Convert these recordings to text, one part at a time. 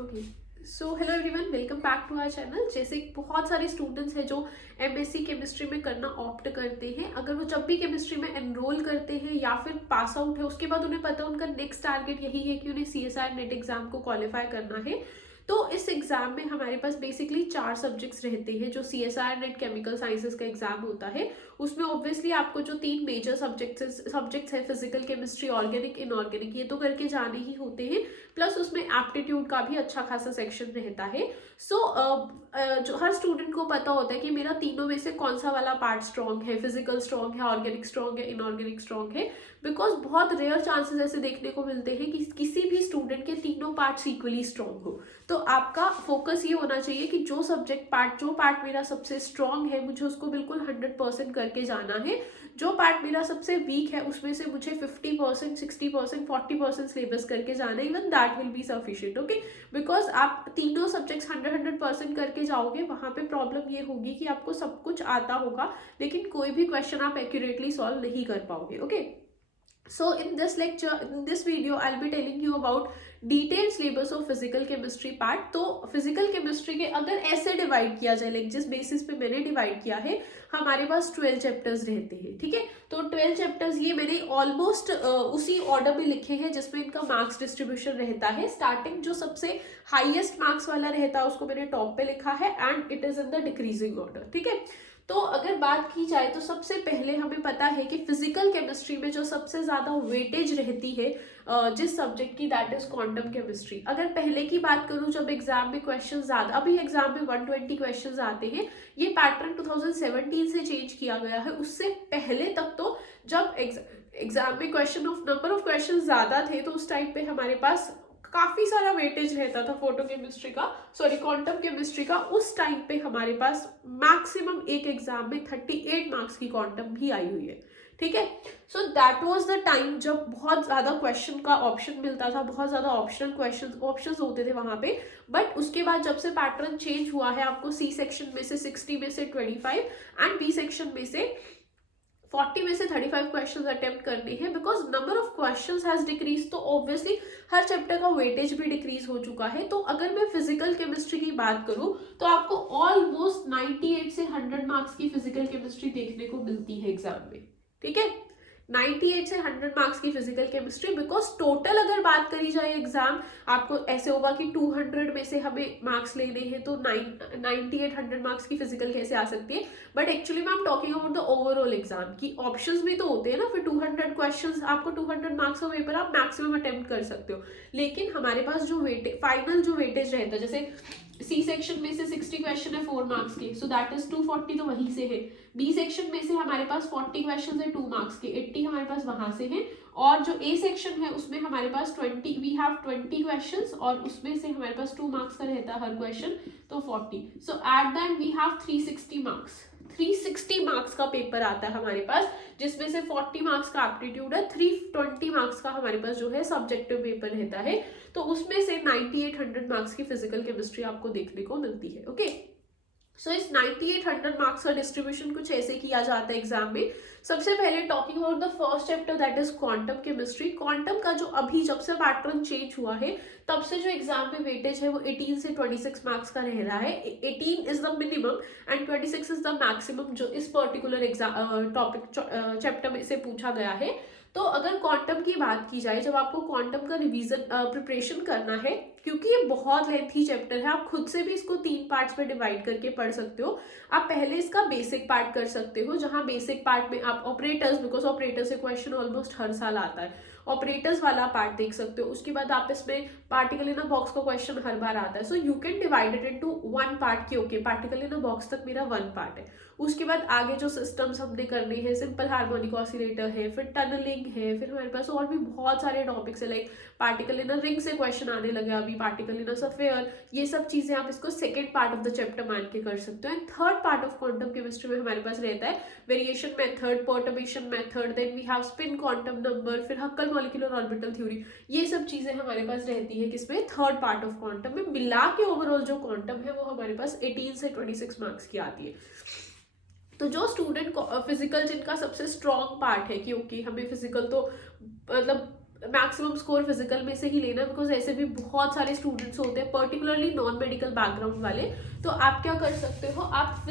Okay, so hello everyone, welcome back to our channel. जैसे बहुत सारे स्टूडेंट्स हैं जो एमएससी केमिस्ट्री में करना ऑप्ट करते हैं, अगर वो जब भी केमिस्ट्री में एनरोल करते हैं या फिर पास आउट है, उसके बाद उन्हें पता है उनका नेक्स्ट टारगेट यही है कि उन्हें सीएसआर नेट एग्जाम को क्वालिफाई करना है। तो इस एग्जाम में हमारे पास बेसिकली 4 सब्जेक्ट्स रहते हैं। जो सीएसआर नेट केमिकल साइंसेज का एग्जाम होता है उसमें ऑब्वियसली आपको जो 3 मेजर सब्जेक्ट्स है, फिजिकल, केमिस्ट्री, ऑर्गेनिक, इनऑर्गेनिक, ये तो करके जाने ही होते हैं। प्लस उसमें एप्टीट्यूड का भी अच्छा खासा सेक्शन रहता है। सो जो हर स्टूडेंट को पता होता है कि मेरा तीनों में से कौन सा वाला पार्ट स्ट्रॉन्ग है, फिजिकल स्ट्रॉन्ग है, ऑर्गेनिक स्ट्रॉन्ग है, इनऑर्गेनिक स्ट्रॉन्ग है। बिकॉज बहुत रेयर चांसेस ऐसे देखने को मिलते हैं कि किसी भी स्टूडेंट के तीनों पार्ट्स इक्वली स्ट्रॉन्ग हो। तो आपका फोकस ये होना चाहिए कि जो पार्ट मेरा सबसे स्ट्रॉन्ग है मुझे उसको बिल्कुल 100% करके जाना है। जो पार्ट मेरा सबसे वीक है उसमें से मुझे 50%, 60%, 40% सिलेबस करके जाना है। Even that will be sufficient. Okay, because आप तीनों सब्जेक्ट्स 100% करके जाओगे, वहां पे प्रॉब्लम ये होगी कि आपको सब कुछ आता होगा लेकिन कोई भी क्वेश्चन आप एक्यूरेटली सॉल्व नहीं कर पाओगे। Okay, so in this lecture, in this video, I'll be telling you about detailed syllabus of physical chemistry part। तो physical chemistry के अगर ऐसे डिवाइड किया जाए, लाइक जिस बेसिस पे मैंने डिवाइड किया है, हमारे पास 12 चैप्टर्स रहते हैं। ठीक है, तो 12 चैप्टर्स ये मैंने ऑलमोस्ट उसी ऑर्डर में लिखे हैं जिसमें इनका मार्क्स डिस्ट्रीब्यूशन रहता है। स्टार्टिंग जो सबसे हाईएस्ट मार्क्स वाला रहता है उसको मैंने टॉप पे लिखा है and it is in the decreasing order. ठीक है, तो अगर बात की जाए तो सबसे पहले हमें पता है कि फिजिकल केमिस्ट्री में जो सबसे ज्यादा वेटेज रहती है जिस सब्जेक्ट की, दैट इज क्वांटम केमिस्ट्री। अगर पहले की बात करूं, जब एग्जाम में क्वेश्चन ज्यादा, अभी एग्जाम में 120 क्वेश्चन आते हैं, ये पैटर्न 2017 से चेंज किया गया है। उससे पहले तक तो जब एग्जाम में नंबर ऑफ क्वेश्चन ज्यादा थे तो उस टाइम पे हमारे पास काफी सारा वेटेज रहता था क्वांटम केमिस्ट्री का। उस टाइम पे हमारे पास मैक्सिमम एक एग्जाम में 38 मार्क्स की क्वांटम भी आई हुई है। ठीक है, so that was the time जब बहुत ज्यादा क्वेश्चन का ऑप्शन मिलता था, बहुत ज्यादा ऑप्शंस होते थे वहां पे। बट उसके बाद जब से पैटर्न चेंज हुआ है, आपको सी सेक्शन में से 60 में से 25 एंड बी सेक्शन में से 40 में से 35 क्वेश्चंस अटेम्प्ट करने हैं। Because number of questions has decrease, तो ऑब्वियसली हर चैप्टर का वेटेज भी डिक्रीज हो चुका है। तो अगर मैं फिजिकल केमिस्ट्री की बात करूं तो आपको ऑलमोस्ट 98 से 100 मार्क्स की फिजिकल केमिस्ट्री देखने को मिलती है एग्जाम में। ठीक है, 98 से 100 मार्क्स की फिजिकल केमिस्ट्री। बिकॉज टोटल अगर बात करी जाए एग्जाम, आपको ऐसे होगा कि 200 में से हमें मार्क्स लेने हैं तो 98 100 मार्क्स की फिजिकल कैसे आ सकती है। बट एक्चुअली मैं am talking about the overall exam की ऑप्शंस भी तो होते हैं ना। फिर 200 क्वेश्चंस, आपको 200 मार्क्स का पेपर आप मैक्सिमम अटेम्प्ट कर सकते हो। लेकिन हमारे पास जो फाइनल जो वेटेज रहता है, जैसे सी सेक्शन में से 60 क्वेश्चन है 4 मार्क्स के, सो दैट इज 240, तो वहीं से है। बी सेक्शन में से हमारे पास 40 क्वेश्चन है 2 मार्क्स के, 80 हमारे पास वहां से है। और जो ए सेक्शन है उसमें हमारे पास 20 क्वेश्चंस और उसमें से हमारे पास 2 मार्क्स का रहता है हर क्वेश्चन, तो 40। So at the end we have 360 marks. 360 marks का पेपर आता है हमारे पास, जिसमें से 40 मार्क्स का एप्टीट्यूड है, 320 मार्क्स का हमारे पास जो है सब्जेक्टिव पेपर रहता है। तो उसमें से 98 100 मार्क्स की फिजिकल केमिस्ट्री आपको देखने को मिलती है। ओके, सो इस 98 100 मार्क्स का डिस्ट्रीब्यूशन कुछ ऐसे किया जाता है एग्जाम में। सबसे पहले talking about the first chapter, that is quantum chemistry. Quantum का जो अभी जब से पैटर्न चेंज हुआ है तब से जो एग्जाम में वेटेज है वो 18 से 26 मार्क्स का रह रहा है। 18 is the minimum and 26 is the maximum जो इस पर्टिकुलर एग्जाम टॉपिक चैप्टर में से पूछा गया है। तो अगर क्वांटम की बात की जाए, जब आपको क्वांटम का रिवीजन प्रिपरेशन करना है, क्योंकि ये बहुत लेंथी चैप्टर है, आप खुद से भी इसको 3 पार्ट्स में डिवाइड करके पढ़ सकते हो। आप पहले इसका बेसिक पार्ट कर सकते हो, जहां बेसिक पार्ट में आप ऑपरेटर्स, बिकॉज ऑपरेटर से क्वेश्चन ऑलमोस्ट हर साल आता है, ऑपरेटर्स वाला पार्ट देख सकते हो। उसके बाद आप इसमें पार्टिकल इन अ बॉक्स का क्वेश्चन हर बार आता है, so you can divide it into 1 part की। Okay, particle in a box तक मेरा 1 पार्ट है। उसके बाद आगे जो सिस्टम्स हमने करने हैं, सिंपल हार्मोनिक ऑसिलेटर है, फिर टनलिंग है, फिर हमारे पास और भी बहुत सारे टॉपिक्स है, like particle in a ring से क्वेश्चन आने लगे अभी, पार्टिकल इन अ स्फीयर। ये सब चीजें आप इसको second part of the chapter मान के कर सकते हो। And third part of quantum chemistry में हमारे पास रहता है variation method, perturbation method, then we have spin quantum number, फिर हक्कल मॉलिक्यूलर ऑर्बिटल थ्योरी। ये सब चीजें हमारे पास रहती है किसमें, थर्ड पार्ट ऑफ क्वांटम में। मिला के ओवरऑल जो क्वांटम है वो हमारे पास 18 से 26 मार्क्स की आती है। तो जो स्टूडेंट को फिजिकल जिनका सबसे स्ट्रॉन्ग पार्ट है कि ओके हमें फिजिकल तो मतलब मैक्सिमम स्कोर फिजिकल में से ही लेना, बिकॉज ऐसे भी बहुत सारे स्टूडेंट्स होते हैं पर्टिकुलरली नॉन मेडिकल बैकग्राउंड वाले। तो आप क्या कर सकते हो, आप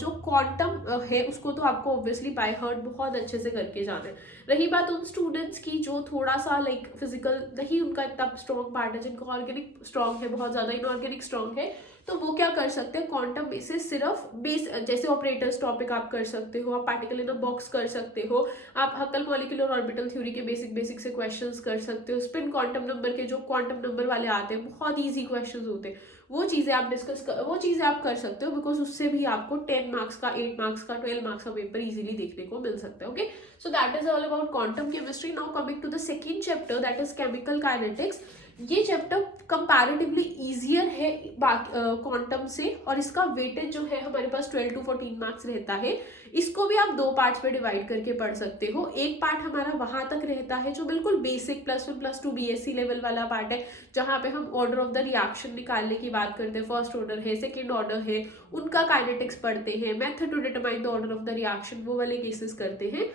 जो क्वांटम है उसको तो आपको ऑब्वियसली बाय हार्ट बहुत अच्छे से करके जाना है। रही बात उन स्टूडेंट्स की जो थोड़ा सा लाइक फिजिकल नहीं उनका इतना स्ट्रॉन्ग पार्ट है, जिनका ऑर्गेनिक स्ट्रॉन्ग है, बहुत ज्यादा इनऑर्गेनिक स्ट्रॉन्ग है, तो वो क्या कर सकते हैं, क्वांटम बेसिस सिर्फ बेस जैसे ऑपरेटर्स टॉपिक आप कर सकते हो, आप पार्टिकल इन अ बॉक्स कर सकते हो, आप हकल मॉलिक्यूलर ऑर्बिटल थ्योरी के बेसिक से क्वेश्चंस कर सकते हो, स्पिन क्वांटम नंबर के जो क्वांटम नंबर वाले आते हैं बहुत इजी क्वेश्चंस होते हैं, वो चीजें आप कर सकते हो, बिकॉज उससे भी आपको 10 मार्क्स का, 8 मार्क्स का, 12 मार्क्स का पेपर इजीली देखने को मिल सकता है। Okay, so that is all about quantum chemistry. Now coming to the second chapter, that is chemical kinetics. ये चैप्टर कंपैरेटिवली इजियर है क्वांटम से, और इसका वेटेज जो है हमारे पास 12 to 14 मार्क्स रहता है। इसको भी आप 2 पार्ट्स में डिवाइड करके पढ़ सकते हो। एक पार्ट हमारा वहां तक रहता है जो बिल्कुल बेसिक +1 +2 बीएससी लेवल वाला पार्ट है, जहां पे हम ऑर्डर ऑफ द रिएक्शन निकालने की बात करते हैं, फर्स्ट ऑर्डर है, सेकेंड ऑर्डर है, उनका काइनेटिक्स पढ़ते हैं, method to determine the order of the reaction, वो वाले केसेस करते हैं।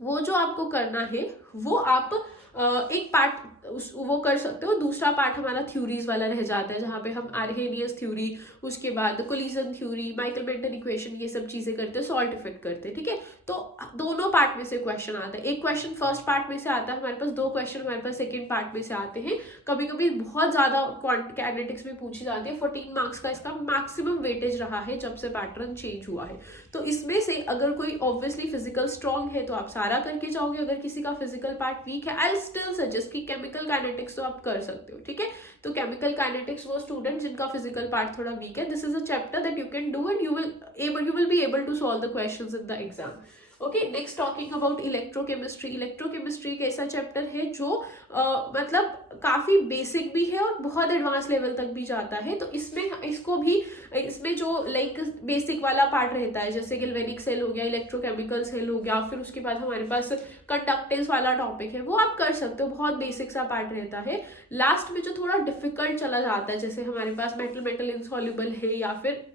वो जो आपको करना है वो आप एक पार्ट वो कर सकते हो। दूसरा पार्ट हमारा थ्योरीज वाला रह जाता है, जहाँ पे हम आर्हेनियस थ्योरी, उसके बाद collision theory, Michaelis Menten equation, ये सब चीजें करते हैं, सॉल्ट इफेक्ट करते हैं। ठीक है, तो दोनों पार्ट में से क्वेश्चन आता है। एक क्वेश्चन फर्स्ट पार्ट में से आता है हमारे पास, 2 क्वेश्चन हमारे पास सेकेंड पार्ट में से आते हैं। कभी कभी बहुत ज्यादा काइनेटिक्स में पूछी जाती है। 14 मार्क्स का इसका मैक्सिमम वेटेज रहा है जब से पैटर्न चेंज हुआ है। तो इसमें से अगर कोई ऑब्वियसली फिजिकल स्ट्रॉन्ग है तो आप सारा करके जाओगे, अगर किसी का फिजिकल पार्ट वीक है, आई स्टिल सजेस्ट कि केमिकल काइनेटिक्स तो आप कर सकते हो। ठीक है, तो केमिकल काइनेटिक्स वो स्टूडेंट जिनका फिजिकल पार्ट थोड़ा वीक है, this is a chapter that you can do and you will be able to solve the questions in the exam. Okay, next talking about electrochemistry. Electrochemistry एक ऐसा chapter है जो मतलब काफी basic भी है और बहुत एडवांस लेवल तक भी जाता है। तो इसमें जो लाइक बेसिक वाला पार्ट रहता है, जैसे गिल्वेनिक सेल हो गया, इलेक्ट्रोकेमिकल सेल हो गया, फिर उसके बाद हमारे पास कंडक्टेंस वाला टॉपिक है, वो आप कर सकते हो, बहुत बेसिक सा पार्ट रहता है। लास्ट में जो थोड़ा डिफिकल्ट चला जाता है, जैसे हमारे पास मेटल इनसॉल्युबल है, या फिर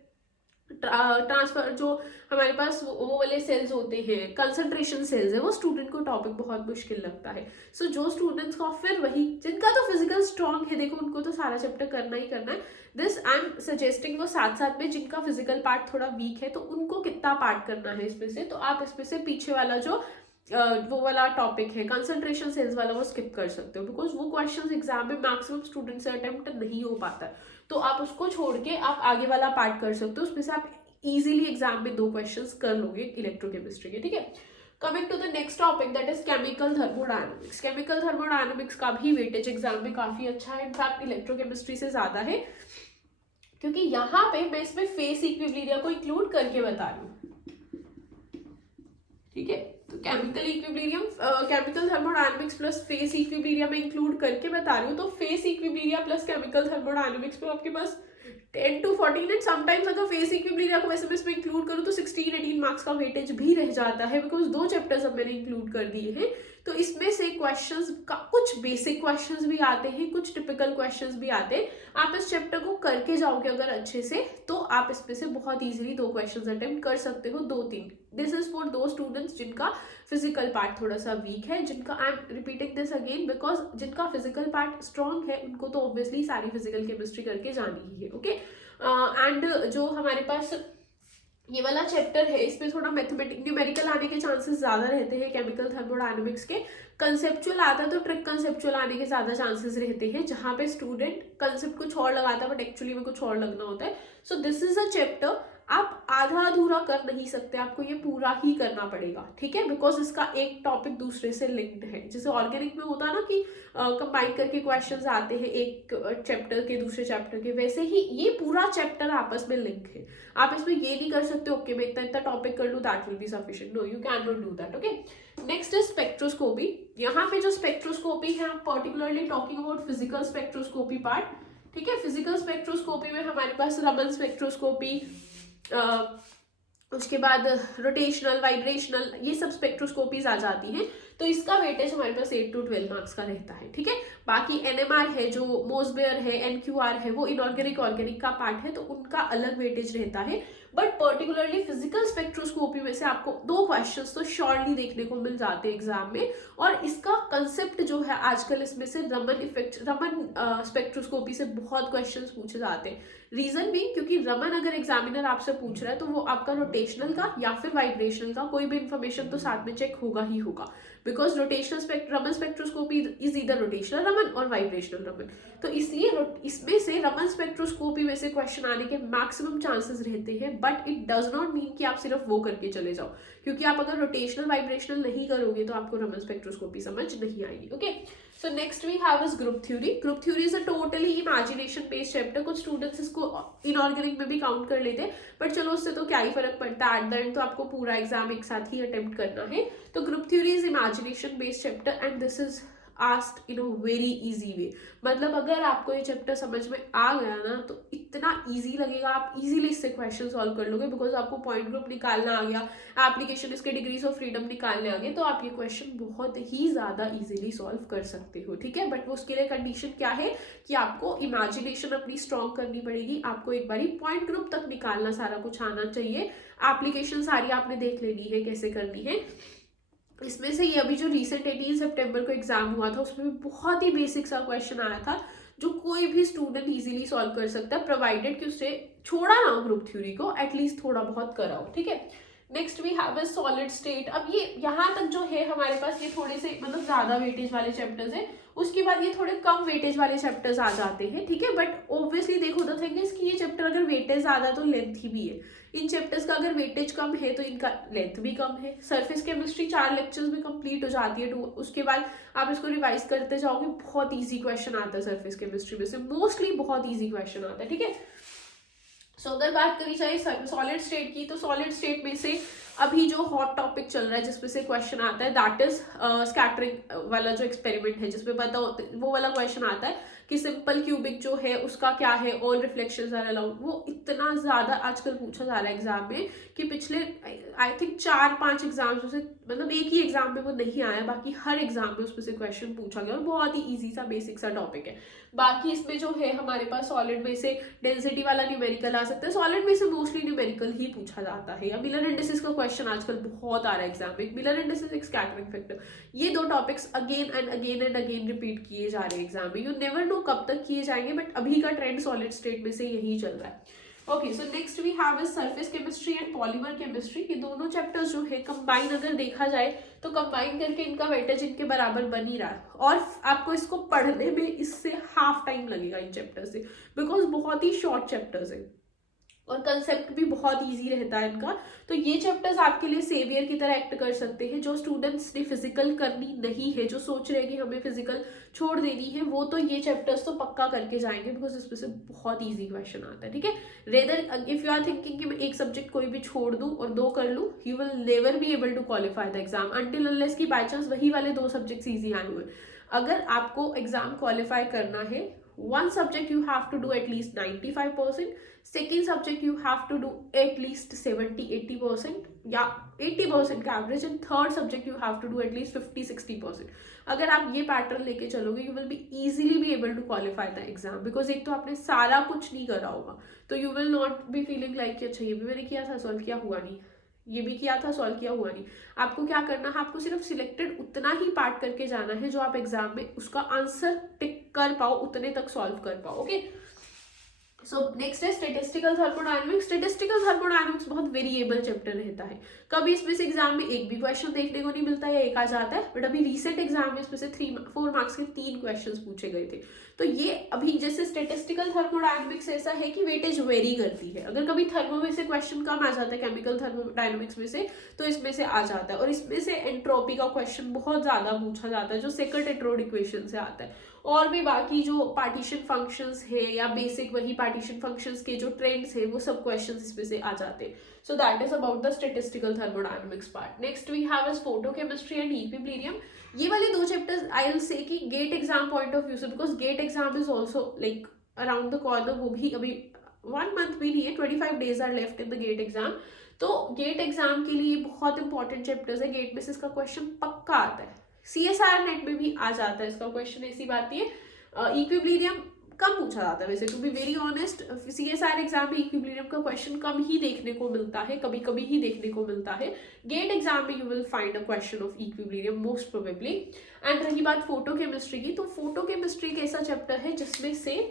ट्रांसफर जो हमारे पास वो वाले सेल्स होते हैं, कंसंट्रेशन सेल्स है, वो स्टूडेंट को टॉपिक बहुत मुश्किल लगता है। सो जो स्टूडेंट्स का फिर वही जिनका तो फिजिकल स्ट्रॉन्ग है, देखो उनको तो सारा चैप्टर करना ही करना है। दिस आई एम सजेस्टिंग वो साथ साथ में जिनका फिजिकल पार्ट थोड़ा वीक है, तो उनको कितना पार्ट करना है इसमें से, तो आप इसमें से पीछे वाला जो वो वाला टॉपिक है कंसंट्रेशन सेल्स वाला, वो स्किप कर सकते हो, बिकॉज वो क्वेश्चंस एग्जाम में मैक्सिमम स्टूडेंट से अटेम्प्ट नहीं हो पाता है। तो आप उसको छोड़ के आप आगे वाला पार्ट कर सकते हो, उसमें से आप इजीली एग्जाम में 2 क्वेश्चंस कर लोगे इलेक्ट्रोकेमिस्ट्री के। ठीक है, coming to the next topic, that is chemical thermodynamics. Chemical thermodynamics का भी वेटेज एग्जाम में काफी अच्छा है, इनफैक्ट इलेक्ट्रोकेमिस्ट्री से ज्यादा है, क्योंकि यहाँ पे मैं इसमें फेस इक्विलिब्रियम को इंक्लूड करके बता रही हूँ। ठीक है, तो chemical equilibrium, chemical thermodynamics plus face equilibrium में इंक्लूड करके बता रही हूँ। तो face equilibrium plus chemical thermodynamics में आपके पास 10 to 14 एंड समटाइम्स अगर फेस इक्विलिब्रियम को वैसे मैं इसमें इंक्लूड करूँ तो 16-18 मार्क्स का वेटेज भी रह जाता है, बिकॉज 2 चैप्टर्स अब मैंने इंक्लूड कर दिए हैं। तो इसमें से क्वेश्चंस का कुछ बेसिक क्वेश्चंस भी आते हैं, कुछ टिपिकल क्वेश्चंस भी आते हैं। आप इस चैप्टर को करके जाओगे अगर अच्छे से, तो आप इसमें से बहुत इजीली 2 क्वेश्चंस अटेम्प्ट कर सकते हो, 2-3। दिस इज फॉर दो स्टूडेंट्स जिनका फिजिकल पार्ट थोड़ा सा वीक है, जिनका I am repeating this again because जिनका फिजिकल पार्ट स्ट्रॉन्ग है उनको तो ऑब्वियसली सारी फिजिकल केमिस्ट्री करके जानी ही है। ओके, एंड जो हमारे पास ये वाला चैप्टर है, इसमें थोड़ा मैथमेटिक न्यूमेरिकल आने के चांसेस ज्यादा रहते हैं केमिकल थर्मोडायनामिक्स के। कंसेप्चुअल आता है तो ट्रिक कंसेप्चुअल आने के ज्यादा चांसेस रहते हैं, जहां पे स्टूडेंट कंसेप्ट कुछ और लगाता है बट एक्चुअली में कुछ और लगना होता है। So this is a chapter आप आधा अधूरा कर नहीं सकते, आपको ये पूरा ही करना पड़ेगा। ठीक है, बिकॉज इसका एक टॉपिक दूसरे से लिंक्ड है, जैसे ऑर्गेनिक में होता है ना कि कंबाइन करके क्वेश्चंस आते हैं एक चैप्टर के दूसरे चैप्टर के, वैसे ही ये पूरा चैप्टर आपस में लिंक है। आप इसमें ये नहीं कर सकते ओके मैं इतना टॉपिक कर लूँ that will be sufficient, no you can not do that. Okay, next is spectroscopy. यहाँ पे जो स्पेक्ट्रोस्कोपी है, particularly talking about physical spectroscopy part. ठीक है, फिजिकल स्पेक्ट्रोस्कोपी में हमारे पास रमन स्पेक्ट्रोस्कोपी, उसके बाद रोटेशनल, वाइब्रेशनल, ये सब स्पेक्ट्रोस्कोपीज आ जाती हैं। तो इसका वेटेज हमारे पास 8 to 12 मार्क्स का रहता है। ठीक है, बाकी NMR है जो मोसबेयर है, NQR है, वो इनऑर्गेनिक ऑर्गेनिक का पार्ट है, तो उनका अलग वेटेज रहता है। बट पर्टिकुलरली फिजिकल स्पेक्ट्रोस्कोपी में से आपको 2 क्वेश्चंस तो श्योरली देखने को मिल जाते हैं एग्जाम में। और इसका कंसेप्ट जो है आजकल इसमें से रमन स्पेक्ट्रोस्कोपी से बहुत क्वेश्चंस पूछे जाते हैं। रीजन भी क्योंकि रमन अगर एग्जामिनर आपसे पूछ रहा है तो वो आपका रोटेशनल का या फिर वाइब्रेशनल का कोई भी इंफॉर्मेशन तो साथ में चेक होगा ही होगा, बिकॉज रमन स्पेक्ट्रोस्कोपी इज इधर रोटेशनल रमन और वाइब्रेशनल रमन। तो इसलिए इसमें से रमन स्पेक्ट्रोस्कोपी में से क्वेश्चन आने के मैक्सिमम चांसेस रहते हैं, but it does not mean कि आप सिर्फ वो करके चले जाओ, क्योंकि आप अगर रोटेशनल वाइब्रेशनल नहीं करोगे तो आपको रमन स्पेक्ट्रोस्कोपी समझ नहीं आएगी। Okay, so next we have is group theory. Group theory is a totally imagination based chapter. कुछ स्टूडेंट्स इसको इनऑर्गेनिक में भी काउंट कर लेते हैं, बट चलो उससे तो क्या ही फर्क पड़ता है, एट द एंड तो आपको पूरा एग्जाम एक साथ ही अटेम्प्ट करना है। तो group theory is imagination based chapter and this is asked in a very easy way. मतलब अगर आपको ये चैप्टर समझ में आ गया ना तो इतना इजी लगेगा, आप इजीली इससे क्वेश्चन सॉल्व कर लोगे, बिकॉज आपको पॉइंट ग्रुप निकालना आ गया, एप्लीकेशन इसके डिग्रीज ऑफ फ्रीडम निकालने आ गए, तो आप ये क्वेश्चन बहुत ही ज्यादा इजीली सॉल्व कर सकते हो। ठीक है, बट वो उसके लिए कंडीशन क्या है कि आपको इमेजिनेशन अपनी स्ट्रॉन्ग करनी पड़ेगी, आपको एक बारी पॉइंट ग्रुप तक निकालना सारा कुछ आना चाहिए, एप्लीकेशन सारी आपने देख लेनी है कैसे करनी है। इसमें से ये अभी जो रिसेंट 18 सितंबर को एग्जाम हुआ था उसमें भी बहुत ही बेसिक सा क्वेश्चन आया था जो कोई भी स्टूडेंट इजीली सॉल्व कर सकता है, प्रोवाइडेड कि उससे छोड़ा ना ग्रुप थ्योरी को, एटलीस्ट थोड़ा बहुत कराओ। ठीक है, next we have a solid state. अब ये यहाँ तक जो है हमारे पास ये थोड़े से मतलब ज्यादा वेटेज वाले चैप्टर्स हैं, उसके बाद ये थोड़े कम वेटेज वाले चैप्टर्स आ जाते हैं। ठीक है, बट ऑब्वियसली देखो द थिंग इज कि ये चैप्टर अगर वेटेज ज्यादा तो लेंथ ही भी है। इन चैप्टर्स का अगर वेटेज कम है तो इनका लेंथ भी कम है। सरफेस केमिस्ट्री 4 लेक्चर्स में कंप्लीट हो जाती है, उसके बाद आप इसको रिवाइज करते जाओगे, बहुत ईजी क्वेश्चन आता है सरफेस केमिस्ट्री में से, मोस्टली बहुत ईजी क्वेश्चन आता है। ठीक है, सो अगर बात करी जाए सॉलिड स्टेट की, तो सॉलिड स्टेट में से अभी जो हॉट टॉपिक चल रहा है जिसमें से क्वेश्चन आता है दैट इज स्कैटरिंग वाला जो एक्सपेरिमेंट है, जिसमें पता होता है वो वाला क्वेश्चन आता है कि सिंपल क्यूबिक जो है उसका क्या है, ऑल रिफ्लेक्शंस आर अलाउड। वो इतना ज्यादा आजकल पूछा जा रहा है एग्जाम में कि पिछले आई थिंक 4-5 एग्जाम से, मतलब एक ही एग्जाम में वो नहीं आया, बाकी हर एग्जाम में उसमें से क्वेश्चन पूछा गया और बहुत ही इजी सा बेसिक सा टॉपिक है। बाकी इसमें जो है हमारे पास सॉलिड में से डेंसिटी वाला न्यूमेरिकल आ सकता है, सॉलिड में से मोस्टली न्यूमेरिकल ही पूछा जाता है, या मिलर इंडिसेस का क्वेश्चन आजकल बहुत आ रहा है एग्जाम में, मिलर इंडिसेस एक स्कैटरिंग फैक्टर, ये 2 topics again and again repeat किए जा रहे हैं एग्जाम में। यू नेवर नो कब तक किए जाएंगे, बट अभी का ट्रेंड सॉलिड स्टेट में से यही चल रहा है। Okay, so next we have is surface chemistry and polymer chemistry. ये दोनों चैप्टर्स जो है कंबाइन अगर देखा जाए तो कंबाइन करके इनका वेटेज इनके बराबर बन ही रहा है, और आपको इसको पढ़ने में इससे हाफ टाइम लगेगा इन चैप्टर से, बिकॉज बहुत ही शॉर्ट चैप्टर्स है और कंसेप्ट भी बहुत इजी रहता है इनका। तो ये चैप्टर्स आपके लिए सेवियर की तरह एक्ट कर सकते हैं। जो स्टूडेंट्स ने फिजिकल करनी नहीं है, जो सोच रहे हैं कि हमें फिजिकल छोड़ देनी है, वो तो ये चैप्टर्स तो पक्का करके जाएंगे, बिकॉज इसमें से बहुत इजी क्वेश्चन आता है। ठीक है, rather if you are thinking कि मैं एक सब्जेक्ट कोई भी छोड़ दूं और 2 कर लूं, you will never be able to qualify the exam until unless की बाई चांस वही वाले 2 सब्जेक्ट्स इजी आए हुए। अगर आपको एग्जाम क्वालिफाई करना है, one subject you have to do at least 95%, second subject you have to do at least 70-80% या 80% का average, and third subject you have to do at least 50-60%। अगर आप ये पैटर्न लेके चलोगे, you will be easily be able to qualify the exam, because एक तो आपने सारा कुछ नहीं करा होगा, तो you will not be feeling like अच्छा ये भी मैंने किया था सॉल्व किया हुआ नहीं, ये भी किया था सॉल्व किया हुआ नहीं। आपको क्या करना है, आपको सिर्फ सिलेक्टेड उतना ही पार्ट करके जाना है जो आप एग्जाम में उसका आंसर टिक कर पाओ, उतने तक सॉल्व कर पाओ। ओके, सो नेक्स्ट है स्टेटिस्टिकल थर्मोडायनामिक्स। स्टेटिस्टिकल थर्मोडायनामिक्स बहुत वेरिएबल चैप्टर रहता है, कभी इसमें से एग्जाम में एक भी क्वेश्चन देखने को नहीं मिलता या एक आ जाता है, बट अभी रिसेंट एग्जाम में इसमें से 4 मार्क्स के 3 क्वेश्चंस पूछे गए थे। तो ये अभी जैसे स्टेटिस्टिकल थर्मोडायनामिक्स ऐसा है कि वेटेज वेरी करती है, अगर कभी थर्मो में से क्वेश्चन कम आ जाता है केमिकल थर्मोडायनामिक्स में से, तो इसमें से आ जाता है। और इसमें से एंट्रोपी का क्वेश्चन बहुत ज्यादा पूछा जाता है जो सेकंड टेट्रोड इक्वेशन से आता है, और भी बाकी जो पार्टीशन फंक्शंस है या बेसिक वही पार्टीशन फंक्शंस के जो ट्रेंड्स है वो सब क्वेश्चंस इसमें से आ जाते हैं। So that is about the statistical thermodynamics part. Next we have is photochemistry and equilibrium. ये वाले 2 चैप्टर्स आई विल से कि GATE exam point of view से, because GATE exam is also like around the corner, वो भी अभी 1 month भी नहीं है, 25 days are left in the GATE exam. तो गेट एग्जाम के लिए बहुत इंपॉर्टेंट चैप्टर्स है, गेट में से इसका क्वेश्चन पक्का आता है। CSIR नेट में भी आ जाता है इसका क्वेश्चन, ऐसी बात नहीं है। इक्विलिब्रियम कम पूछा जाता है वैसे, to be very honest. CSIR exam में इक्विलिब्रियम का क्वेश्चन कम ही देखने को मिलता है, कभी कभी ही देखने को मिलता है। गेट एग्जाम में you will find a question of equilibrium most probably. And रही बात फोटो केमिस्ट्री की, तो फोटो केमिस्ट्री एक ऐसा चैप्टर है जिसमें से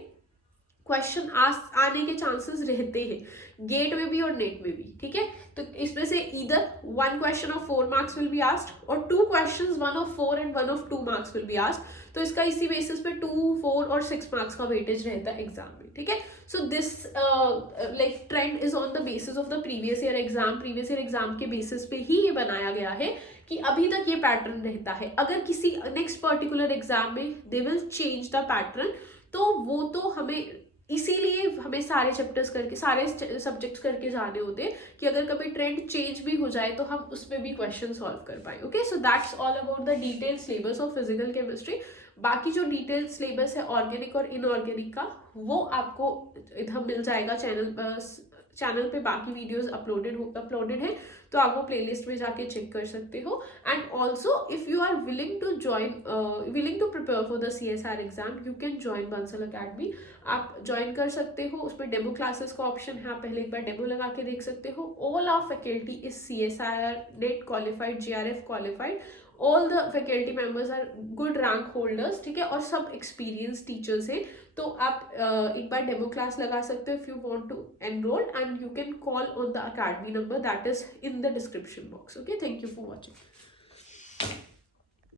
क्वेश्चन आने के चांसेस रहते हैं, गेट में भी और नेट में भी, ठीक है। तो इसमें से either 1 question of 4 marks will be asked और 2 questions 1 of 4 and 1 of 2 marks will be asked. तो इसका इसी बेसिस पे 2, 4 और 6 मार्क्स का वेटेज रहता है एग्जाम में, ठीक है। So this like trend is on the basis of the previous year exam. Previous year exam के बेसिस पे ही ये बनाया गया है कि अभी तक ये पैटर्न रहता है। अगर किसी नेक्स्ट पर्टिकुलर एग्जाम में they will change the pattern, तो वो तो हमें इसीलिए हमें सारे चैप्टर्स करके, सारे सब्जेक्ट्स करके जाने होते हैं कि अगर कभी ट्रेंड चेंज भी हो जाए तो हम उसमें भी क्वेश्चन सॉल्व कर पाए। Okay, so that's all about the detail syllabus of physical chemistry. बाकी जो डिटेल सिलेबस है ऑर्गेनिक और इनऑर्गेनिक का, वो आपको इधर मिल जाएगा चैनल पे। बाकी वीडियोस अपलोडेड है, तो आप वो प्लेलिस्ट में जाके चेक कर सकते हो। And also if you are willing to prepare for the CSIR exam, you can join Bansal academy. आप ज्वाइन कर सकते हो, उसमें डेमो क्लासेस का ऑप्शन है, आप पहले एक बार डेमो लगा के देख सकते हो। All our faculty is CSIR NET qualified, GRF qualified. All the faculty members are good rank holders, ठीक है, और सब एक्सपीरियंस टीचर्स हैं। तो आप एक बार डेमो क्लास लगा सकते हो if you want to enrol, and you can call on the academy number that is in the description box. Okay, thank you for watching.